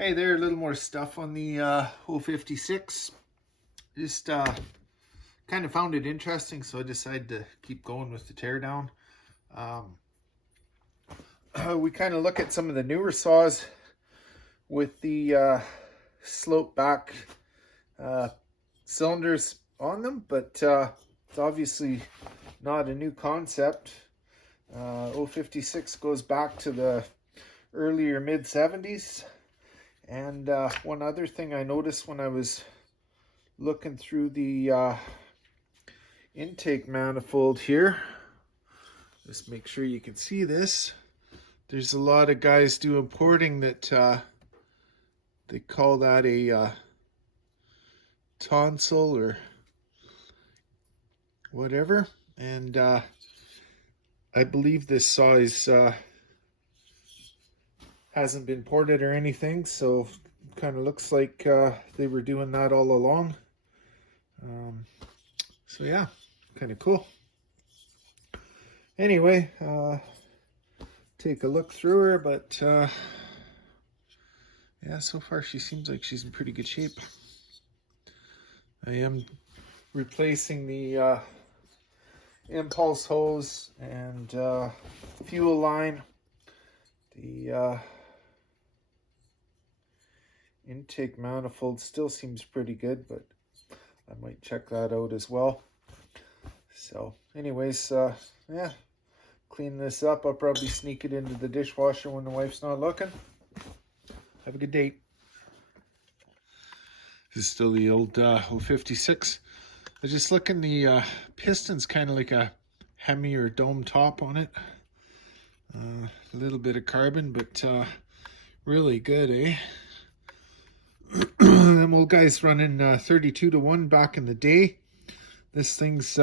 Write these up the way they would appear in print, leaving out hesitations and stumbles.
Hey there, a little more stuff on the 056. Just kind of found it interesting, so I decided to keep going with the teardown. We kind of look at some of the newer saws with the slope back cylinders on them, but it's obviously not a new concept. 056 goes back to the earlier mid-70s. And one other thing I noticed when I was looking through the intake manifold here, just make sure you can see this. There's a lot of guys do importing that they call that a tonsil or whatever. And I believe this saw is hasn't been ported or anything, so kind of looks like they were doing that all along. So yeah, kind of cool. Anyway, take a look through her, but yeah, so far she seems like she's in pretty good shape. I am replacing the impulse hose and fuel line. The intake manifold still seems pretty good, but I might check that out as well. So anyways, yeah, clean this up. I'll probably sneak it into the dishwasher when the wife's not looking. Have a good day. This is still the old 056. I just looking, the piston's kind of like a hemi or dome top on it. A little bit of carbon, but really good, eh? Them old guys running 32-to-1 back in the day. This thing's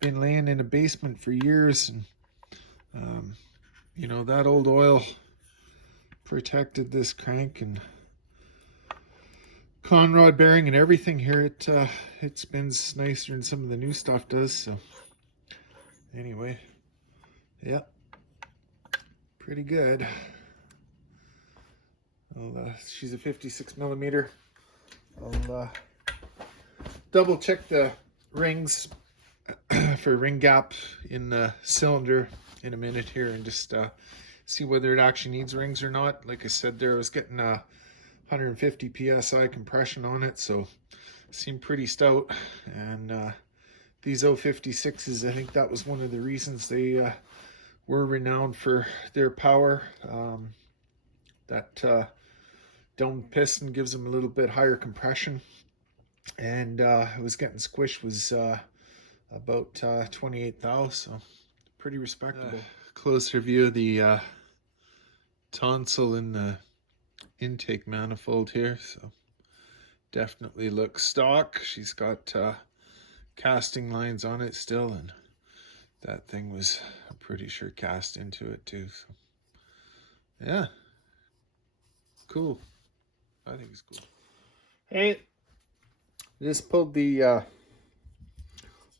been laying in a basement for years, and you know, that old oil protected this crank and conrod bearing and everything here. It spins nicer than some of the new stuff does. So anyway, yeah, pretty good. She's a 56 millimeter. I'll double check the rings for ring gap in the cylinder in a minute here and just see whether it actually needs rings or not. Like I said there, I was getting 150 psi compression on it, so it seemed pretty stout. And these 056s, I think that was one of the reasons they were renowned for their power. That dome piston gives them a little bit higher compression, and I was getting Squish was about 28 thou, so pretty respectable. Closer view of the tonsil in the intake manifold here, so definitely looks stock. She's got casting lines on it still, and that thing was, I'm pretty sure, cast into it too. So yeah, cool. I think it's cool. Hey, just pulled the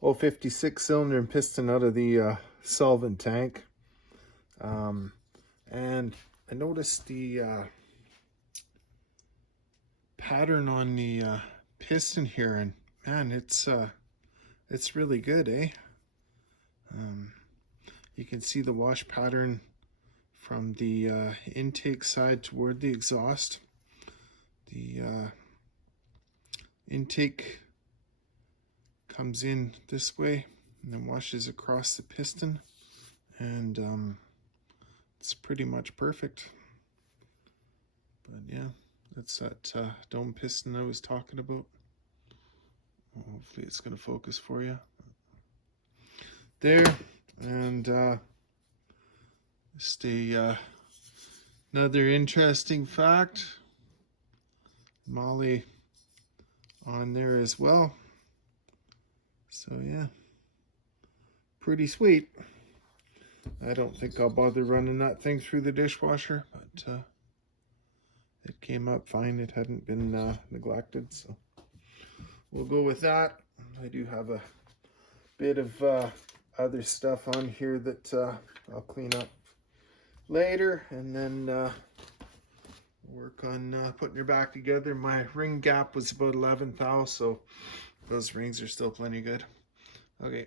056 cylinder and piston out of the solvent tank, and I noticed the pattern on the piston here, and man, it's really good, eh? You can see the wash pattern from the intake side toward the exhaust. The intake comes in this way and then washes across the piston, and it's pretty much perfect. But yeah, that's that dome piston I was talking about. Hopefully it's going to focus for you there. And just another interesting fact, Molly on there as well. So yeah, pretty sweet. I don't think I'll bother running that thing through the dishwasher, but it came up fine. It hadn't been neglected, so we'll go with that. I do have a bit of other stuff on here that I'll clean up later, and then Work on putting her back together. My ring gap was about 11 thou, so those rings are still plenty good. Okay.